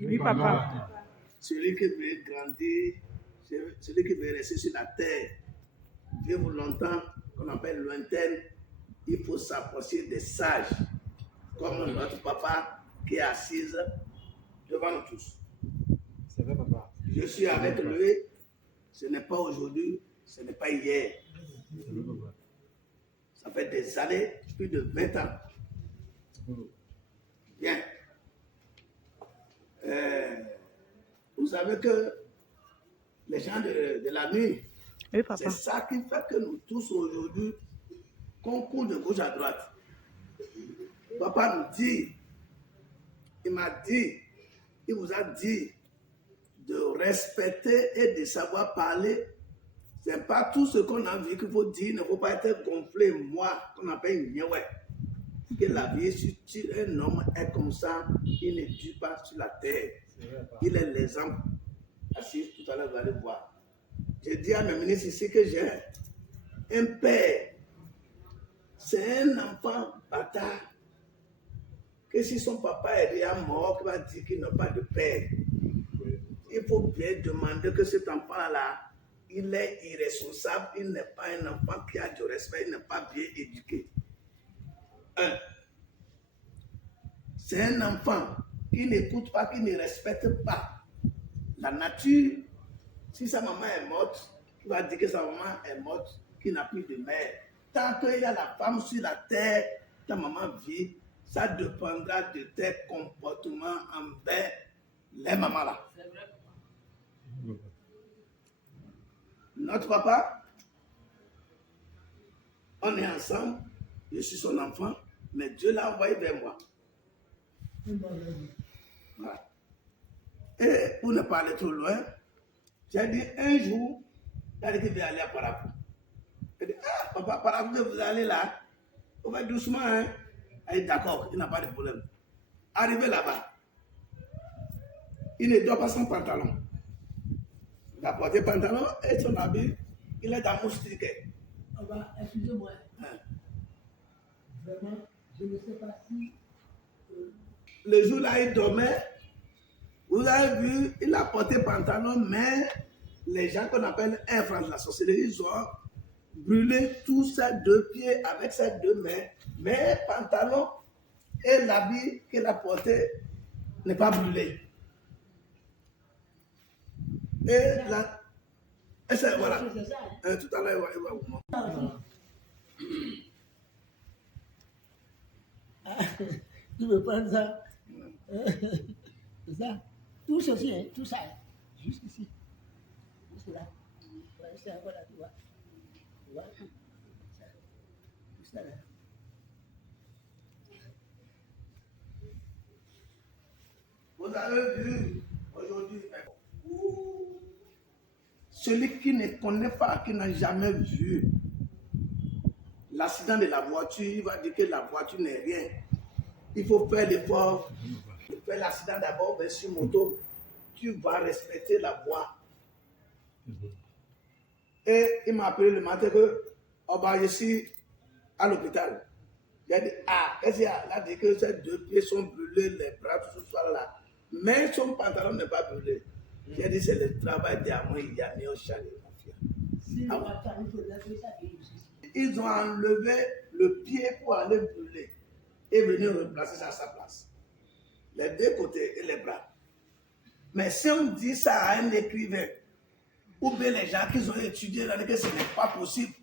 Oui, papa. Celui qui veut grandir, celui qui veut rester sur la terre, vivre longtemps, qu'on appelle lointaine, il faut s'approcher des sages, comme notre papa qui est assis devant nous tous. C'est vrai, papa. Je suis avec lui, ce n'est pas aujourd'hui, ce n'est pas hier. Ça fait des années, plus de 20 ans. Bien. Vous savez que les gens de la nuit, Oui, papa. c'est ça qui fait que nous tous aujourd'hui, qu'on court de gauche à droite. Papa nous dit, il m'a dit, il vous a dit de respecter et de savoir parler. Ce n'est pas tout ce qu'on a vu qu'il faut dire, il ne faut pas être gonflé, moi, qu'on appelle une ouais. Que la vie, si un homme est comme ça, il ne dure pas sur la terre. Il est l'exemple. Assis, tout à l'heure, vous allez voir. J'ai dit à mes ministres ici que j'ai un père. C'est un enfant bâtard. Que si son papa est déjà mort, qu'il va dire qu'il n'a pas de père. Il faut bien demander que cet enfant-là, il est irresponsable, il n'est pas un enfant qui a du respect, il n'est pas bien éduqué. C'est un enfant qui n'écoute pas, qui ne respecte pas la nature. Si sa maman est morte, il va dire que sa maman est morte, qu'il n'a plus de mère. Tant qu'il y a la femme sur la terre, ta maman vit, ça dépendra de tes comportements envers les mamans là. Notre papa, on est ensemble, je suis son enfant, mais Dieu l'a envoyé vers moi. Voilà. Et pour ne pas aller trop loin, j'ai dit un jour, il a dit qu'il veut aller à Parapou. Il dit, ah, papa, Parapou, vous allez là, on va doucement, hein. Il dit, d'accord, il n'a pas de problème. Arrivé là-bas, il ne doit pas son pantalon. Il a porté pantalon et son habit, il est dans moustique. Excusez-moi. Vraiment, je ne sais pas si... Le jour-là, il dormait. Vous avez vu, il a porté pantalon, mais les gens qu'on appelle infrants de la sorcellerie, ils ont brûlé tous ses deux pieds avec ses deux mains. Mais pantalon et l'habit qu'il a porté n'est pas brûlé. Et là, et c'est, voilà. Tout à l'heure, il va vous montrer. Tu veux prendre ça? C'est ça? Tout ceci, hein, tout ça, hein, juste ici. Juste là. Ouais, c'est encore là, tu vois. Tu vois? Ça. Juste là. Vous avez vu aujourd'hui, celui qui ne connaît pas, qui n'a jamais vu l'accident de la voiture, il va dire que la voiture n'est rien. Il faut faire l'effort. Faire l'accident d'abord sur moto. Tu vas respecter la voie. Et il m'a appelé le matin que oh bah, je suis à l'hôpital. Il a dit, ah, qu'est-ce qu'il y a? Il a dit que ses deux pieds sont brûlés, les bras, tout ce soir-là. Mais son pantalon n'est pas brûlé. J'ai dit, c'est le travail d'Amon, il y a mis au chalet. Ils ont enlevé le pied pour aller brûler et venir replacer ça à sa place. Les deux côtés et les bras. Mais si on dit ça à un écrivain, ou bien les gens qui ont étudié, que ce n'est pas possible.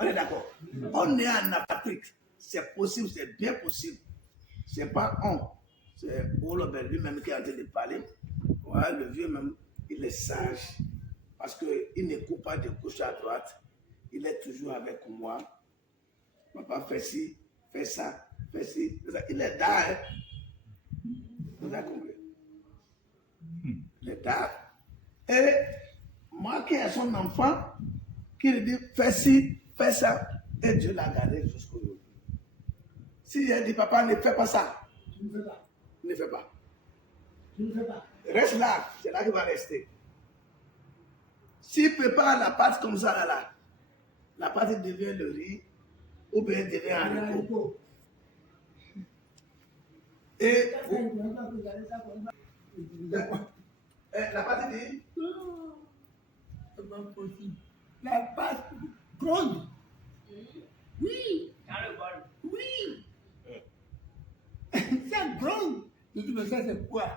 On est d'accord. On est en Afrique. C'est possible, c'est bien possible. C'est pas on. C'est Olobel lui-même qui est en train de parler. Ouais, le vieux même, il est sage. Parce qu'il n'écoute pas de gauche à droite. Il est toujours avec moi. Papa fait ci, fait ça, fait ci. Il est là. Hein? Vous avez compris? Il est là. Et moi qui ai son enfant, qui lui dit fais ci, fais ça, et Dieu l'a gardé jusqu'aujourd'hui. Si j'ai dit papa ne fais pas ça, Tu ne fais pas. ne fais pas. Tu ne fais pas. Reste là, c'est là qu'il va rester. S'il prépare la pâte comme ça, là, la pâte devient le riz, ou bien devient un haricot. Et la partie dit, C'est pas possible. La pâte gronde. Oui. Dans le bol. Oui. Ça gronde. Je dis, mais ça, c'est quoi?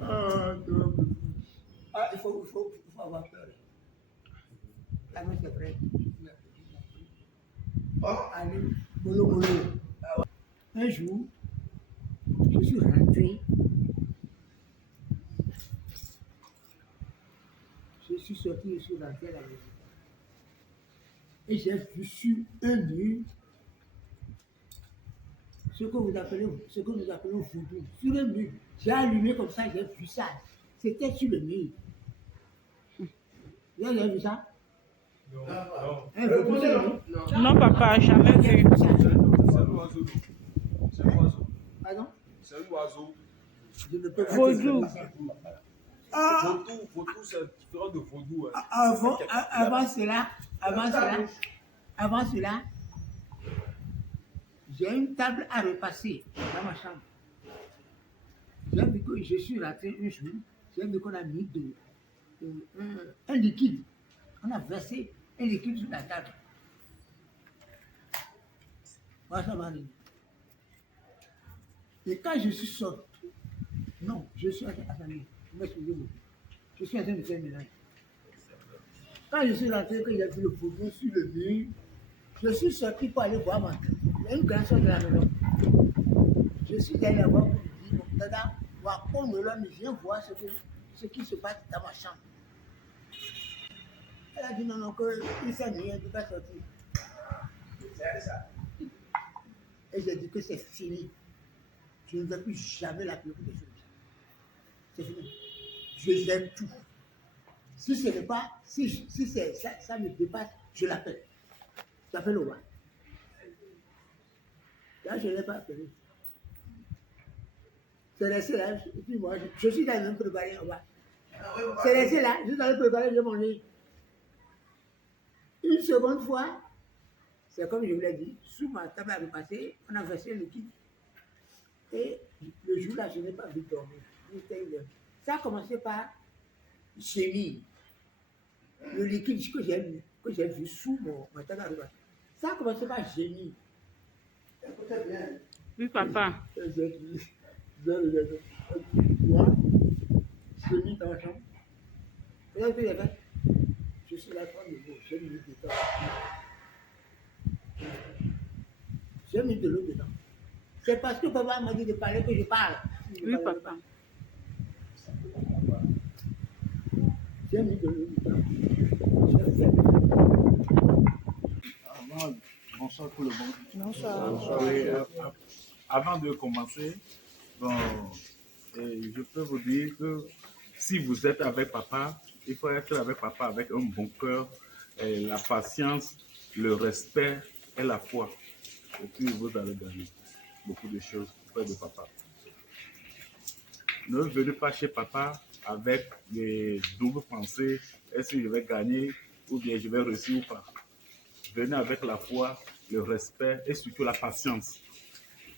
Ah, il faut avoir peur. La main, c'est prêt. oh, Allez, bolo, bolo. Un jour, je suis rentré. Je suis sorti, je suis rentré à la maison. Et j'ai vu sur un mur ce que nous appelons voodoo. Sur le mur. J'ai allumé comme ça, j'ai vu ça. C'était sur le mur. Vous avez vu ça? Non, ah, non. Un voodoo sur le mur. non. Non, papa, jamais J'ai vu. vu ça. C'est un oiseau. C'est un oiseau. Pardon? C'est un oiseau. Je ne peux pas Vaudou. dire ça. Vaudou, c'est différent de vaudou. Hein. Avant cela, j'ai une table à repasser dans ma chambre. J'ai vu que je suis rentré un jour, j'ai vu qu'on a mis un liquide. On a versé un liquide sur la table. Moi, ça m'a arrivé. Et quand je suis sorti, non, je suis attendez, excusez-moi. Je suis en train de faire un ménage. Quand je suis rentré, que j'ai vu le photo sur le mur, je suis sorti pour aller voir ma tante. Il y a une grande soeur de la maison. Je suis allé la voir pour lui dire, bon, Dada, viens voir ce qui se passe dans ma chambre. Elle a dit non, non, qu'il s'est mis, elle ne peut pas sortir. C'est ça. Et j'ai dit que c'est fini. Je ne vais plus jamais l'appeler pour des choses. C'est fini. Je l'aime tout. Si ce n'est pas, si ça me dépasse, je l'appelle. J'appelle au bas. Là, je ne l'ai pas appelé. C'est resté là, et puis moi, je suis dans le préparé au bas. Ah, oui, papa. C'est resté là, je suis dans le préparé, je manger. Une seconde fois, c'est comme je vous l'ai dit, sous ma table à repasser, on a versé le liquide. Et le jour-là, je n'ai pas vu dormir. Ça a commencé par gémir. Le liquide que j'ai vu sous ma table à repasser. Ça a commencé par gémir. Écoutez bien. Oui, papa. Et j'ai dit, moi, je mis dans la chambre. Et là, j'ai fait, je suis la femme de l'eau, j'ai mis dedans. J'ai mis de l'eau dedans. C'est parce que papa m'a dit de parler que je parle. Oui, papa. J'ai mis de l'eau dedans. J'ai fait. Bonsoir tout le monde. Bonsoir. Oui, avant de commencer, bon, je peux vous dire que si vous êtes avec papa, il faut être avec papa avec un bon cœur, la patience, le respect et la foi. Et puis vous allez gagner beaucoup de choses auprès de papa. Ne venez pas chez papa avec des doubles pensées. Est-ce que je vais gagner ou bien je vais réussir ou pas? Venez avec la foi, le respect et surtout la patience.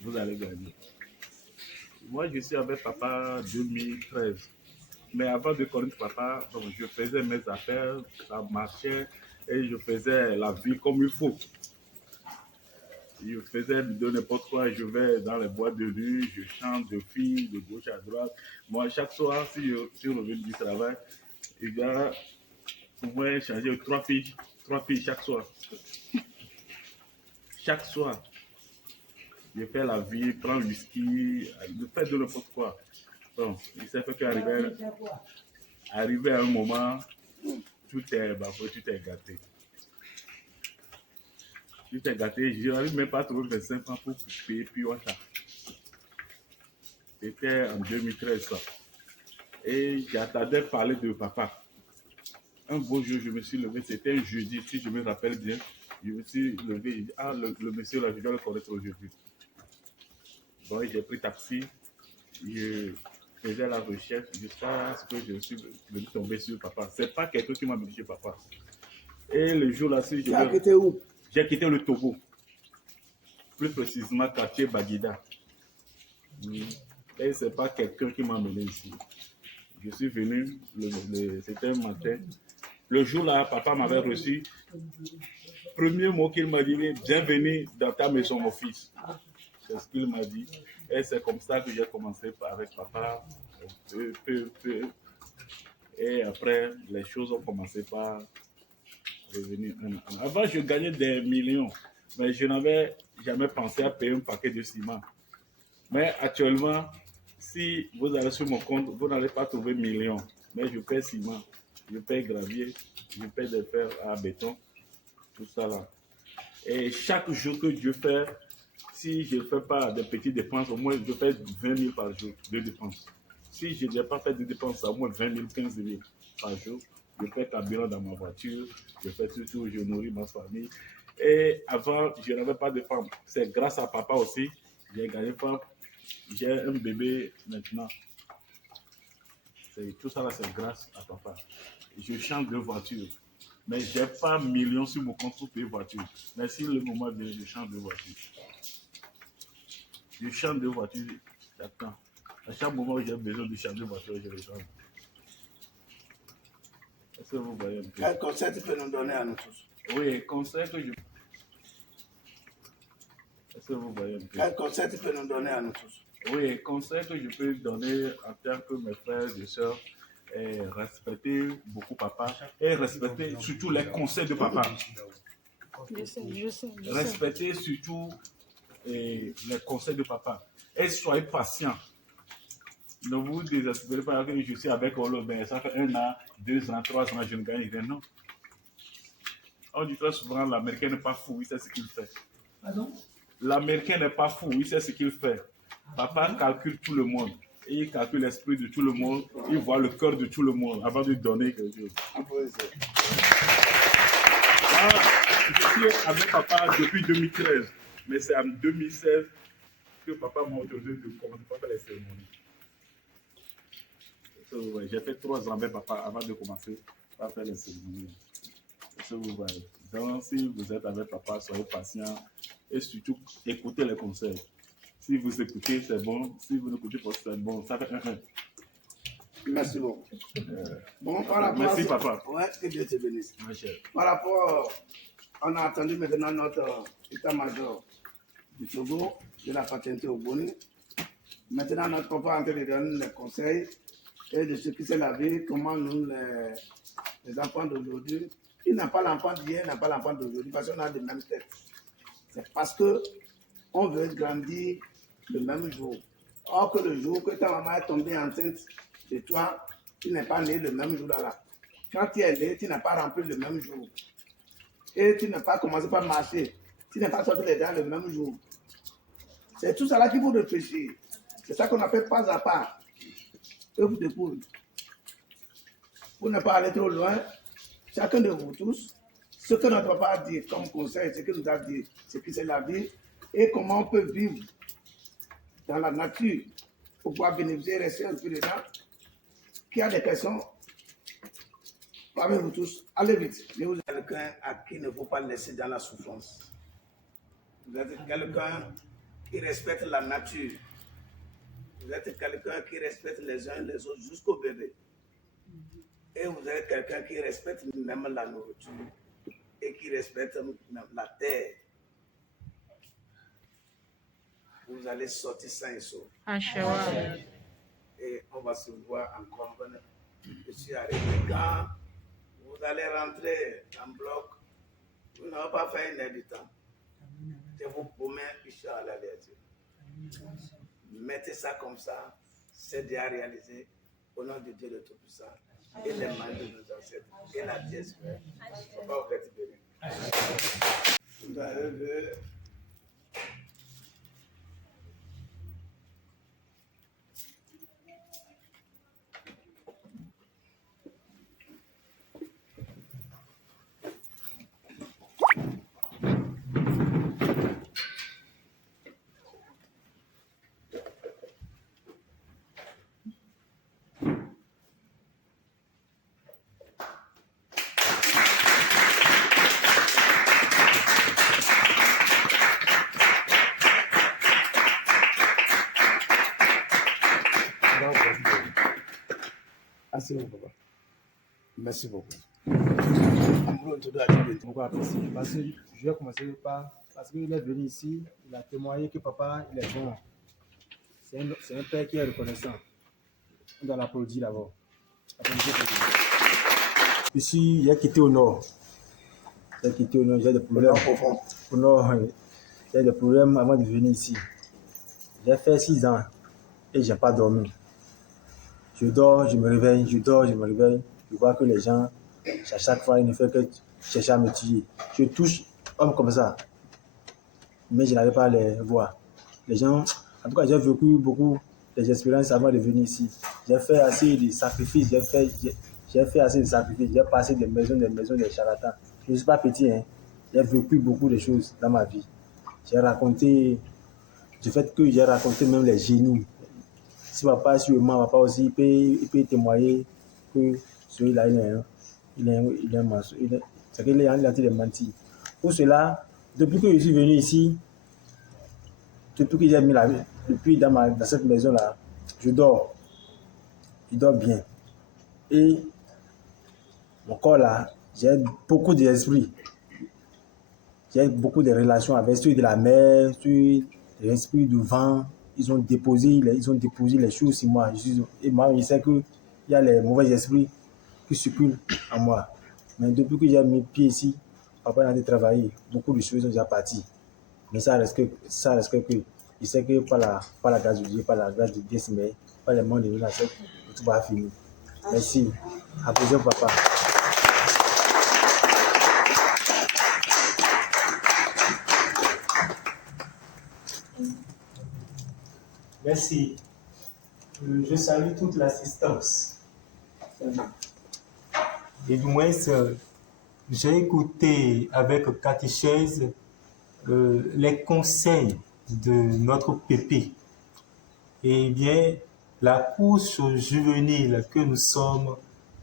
Vous allez gagner. Moi, je suis avec papa 2013. Mais avant de connaître papa, donc, je faisais mes affaires, ça marchait et je faisais la vie comme il faut. Je faisais de n'importe quoi, je vais dans les boîtes de nuit, je chante de filles de gauche à droite. Moi, chaque soir, si je reviens du travail, il y a pour moi changer trois filles chaque soir. Chaque soir, je fais la vie, prends le whisky, je fais de n'importe quoi. Donc, il s'est fait qu'arriver à un moment, tout est bafoué, tout est gâté. Tout est gâté, je n'arrive même pas à trouver 25 ans pour payer puis ça. C'était en 2013 ça. Et j'attendais parler de papa. Un beau jour, je me suis levé, c'était un jeudi, si je me rappelle bien. Je me suis levé, j'ai dit, ah, le monsieur là, je dois le connaître aujourd'hui. Donc, j'ai pris taxi, je faisais la recherche jusqu'à ce que je suis venu tomber sur papa. C'est pas quelqu'un qui m'a mis chez papa. Et le jour là, si Tu as quitté où? j'ai quitté le Togo, plus précisément quartier Baguida. Et ce n'est pas quelqu'un qui m'a amené ici. Je suis venu, c'était un matin. Le jour-là, papa m'avait reçu. Premier mot qu'il m'a dit, bienvenue dans ta maison, mon fils. C'est ce qu'il m'a dit. Et c'est comme ça que j'ai commencé avec papa, peu. Et après, les choses ont commencé par revenir. Avant, je gagnais des millions, mais je n'avais jamais pensé à payer un paquet de ciment. Mais actuellement, si vous allez sur mon compte, vous n'allez pas trouver millions. Mais je paie ciment, je paie gravier, je paie des fers à béton, tout ça là. Et chaque jour que Dieu fait, si je ne fais pas de petites dépenses, au moins je fais 20 000 par jour de dépenses. Si je n'ai pas fait de dépenses, au moins 20 000, 15 000 par jour. Je fais carburant dans ma voiture, je fais tout, je nourris ma famille. Et avant, je n'avais pas de femme. C'est grâce à papa aussi, j'ai gagné femme. J'ai un bébé maintenant. Tout ça là, c'est grâce à papa. Je change de voiture. Mais je n'ai pas millions sur mon compte pour payer voiture. Mais si le moment vient, je change de voiture. Je change de voiture, j'attends. À chaque moment où j'ai besoin de changer de voiture, je le change. Est-ce que vous voyez un peu? Quel conseil tu peux nous donner à nous tous? Oui, conseil que je... Est-ce que vous voyez un peu? Quel conseil tu peux nous donner à nous tous? Oui, conseil que je peux donner en tant que mes frères et sœurs est respecter beaucoup papa et respecter surtout les conseils de papa. Je sais. Respectez surtout les conseils de papa. Et soyez patient. Ne vous désespérez pas que je suis avec Olo, ben ça fait 1 an, 2 ans, 3 ans, je ne gagne rien. Non. On dit très souvent, l'Américain n'est pas fou, il sait ce qu'il fait. Pardon? L'Américain n'est pas fou, il sait ce qu'il fait. Papa calcule tout le monde. Et il calcule l'esprit de tout le monde. Il voit le cœur de tout le monde avant de donner quelque chose. Je suis avec papa depuis 2013. Mais c'est en 2016 que papa m'a autorisé de commencer à faire les cérémonies. J'ai fait 3 ans avec papa avant de commencer à faire les cérémonies. Donc, si vous êtes avec papa, soyez patient et surtout écoutez les conseils. Si vous écoutez, c'est bon. Si vous n'écoutez pas, c'est bon. Ça fait 1-1. Merci beaucoup. Bon, par rapport Merci, à... papa. Ouais, que Dieu te bénisse. Ma chère. Par rapport, on a entendu maintenant notre état-major du Togo, de la paternité au Boni. Maintenant, notre papa est en train de donner les conseils et de ce qui c'est la vie, comment nous, les enfants d'aujourd'hui, il n'a pas l'enfant d'hier, il n'a pas l'enfant d'aujourd'hui, parce qu'on a les mêmes têtes. C'est parce qu'on veut grandir le même jour. Or que le jour que ta maman est tombée enceinte de toi, tu n'es pas né le même jour là. Quand tu es né, tu n'as pas rempli le même jour. Et tu n'as pas commencé par marcher. Tu n'as pas sorti les dents le même jour. C'est tout ça là qu'il faut réfléchir. C'est ça qu'on appelle pas à pas. Et vous découvrez. Pour ne pas aller trop loin, chacun de vous tous, ce que notre papa a dit comme conseil, ce qu'il nous a dit, ce qui c'est la vie, et comment on peut vivre dans la nature pour pouvoir bénéficier et rester un peu dedans. Qui a des questions, parmi vous tous, allez vite. Mais vous êtes quelqu'un à qui il ne faut pas laisser dans la souffrance. Vous êtes quelqu'un qui respecte la nature. Vous êtes quelqu'un qui respecte les uns les autres jusqu'au bébé. Et vous êtes quelqu'un qui respecte même la nourriture et qui respecte même la terre. Vous allez sortir sain et sauf. Et on va se voir encore. Je suis arrivé quand vous allez rentrer en bloc. Vous n'avez pas fait une heure du temps. Je vous promets, Inch'Allah, mettez ça comme ça, c'est déjà réalisé au nom de Dieu le Tout-Puissant et les mains de nos ancêtres et la dièse. On va vous être béni. Vous avez vu. Assez bon, papa. Merci beaucoup. Amoureux, on te doit dire. Pourquoi? Parce que je vais commencer par... Parce qu'il est venu ici, il a témoigné que papa, il est bon. C'est un père qui est reconnaissant. On doit l'applaudir d'abord. Ici, il a quitté au nord. Il a quitté au nord, j'ai des problèmes. Au nord, j'ai des problèmes avant de venir ici. J'ai fait 6 ans et je n'ai pas dormi. Je dors, je me réveille, je dors, je me réveille. Je vois que les gens, à chaque fois, ils ne font que chercher à me tuer. Je touche homme comme ça, mais je n'arrive pas à les voir. Les gens, en tout cas, j'ai vécu beaucoup des expériences avant de venir ici. J'ai fait assez de sacrifices, j'ai fait assez de sacrifices. J'ai passé des maisons, des charlatans. Je ne suis pas petit, hein. J'ai vécu beaucoup de choses dans ma vie. J'ai raconté, du fait que j'ai raconté même les génies. Si papa, sûrement, papa aussi, il peut témoigner que celui-là, il est un mensonge. C'est qu'il est en train de mentir. Pour cela, depuis que je suis venu ici, depuis que j'ai mis la vie, depuis dans cette maison-là, je dors. Je dors bien. Et mon corps là, j'ai beaucoup d'esprit. J'ai beaucoup de relations avec ceux de la mer, ceux de l'esprit du vent. Ils ont déposé les choses sur moi. Et moi, je sais qu'il y a les mauvais esprits qui circulent en moi. Mais depuis que j'ai mis pied ici, papa a travaillé. Beaucoup de choses sont déjà parties. Mais ça reste que je sais que par la grâce de Dieu, par la grâce de Dieu, mais par les mondes de la tête, tout va finir. Merci. Applaudissez papa. Merci. Je salue toute l'assistance. Et du moins, j'ai écouté avec catéchèse les conseils de notre pépé. Eh bien, la couche juvénile que nous sommes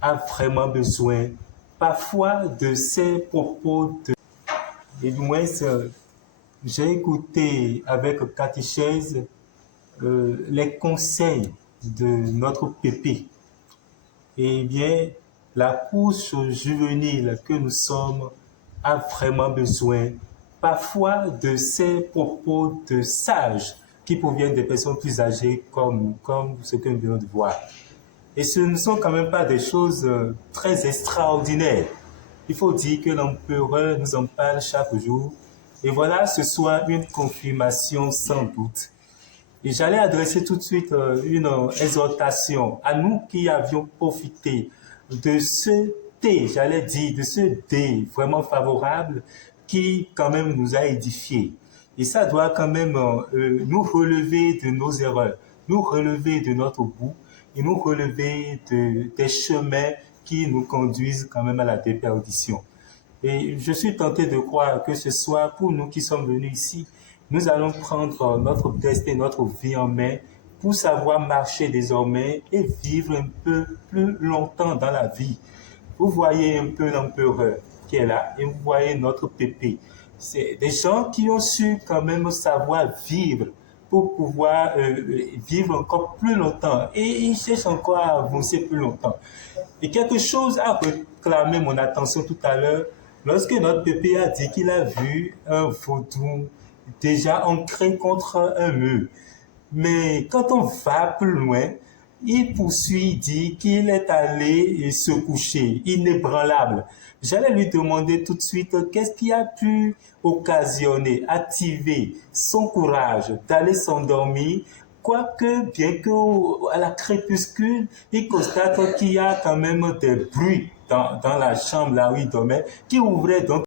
a vraiment besoin parfois de ces propos de... Et du moins, j'ai écouté avec catéchèse les conseils de notre pépé. Eh bien, la couche juvénile que nous sommes a vraiment besoin parfois de ces propos de sages qui proviennent des personnes plus âgées comme ce que nous venons de voir. Et ce ne sont quand même pas des choses très extraordinaires. Il faut dire que l'empereur nous en parle chaque jour. Et voilà, ce soit une confirmation sans doute. Et j'allais adresser tout de suite une exhortation à nous qui avions profité de ce thé, j'allais dire, de ce thé vraiment favorable qui quand même nous a édifiés. Et ça doit quand même nous relever de nos erreurs, nous relever de notre bout et nous relever des chemins qui nous conduisent quand même à la déperdition. Et je suis tenté de croire que ce soir, pour nous qui sommes venus ici, nous allons prendre notre destin, notre vie en main pour savoir marcher désormais et vivre un peu plus longtemps dans la vie. Vous voyez un peu l'empereur qui est là et vous voyez notre pépé. C'est des gens qui ont su quand même savoir vivre pour pouvoir vivre encore plus longtemps. Et ils cherchent encore à avancer plus longtemps. Et quelque chose a réclamé mon attention tout à l'heure lorsque notre pépé a dit qu'il a vu un vaudou déjà ancré contre un mur. Mais quand on va plus loin, il poursuit, dit qu'il est allé se coucher, inébranlable. J'allais lui demander tout de suite qu'est-ce qui a pu occasionner, activer son courage d'aller s'endormir, quoique bien qu'à la crépuscule, il constate qu'il y a quand même des bruits dans la chambre là où il dormait, qui ouvrait donc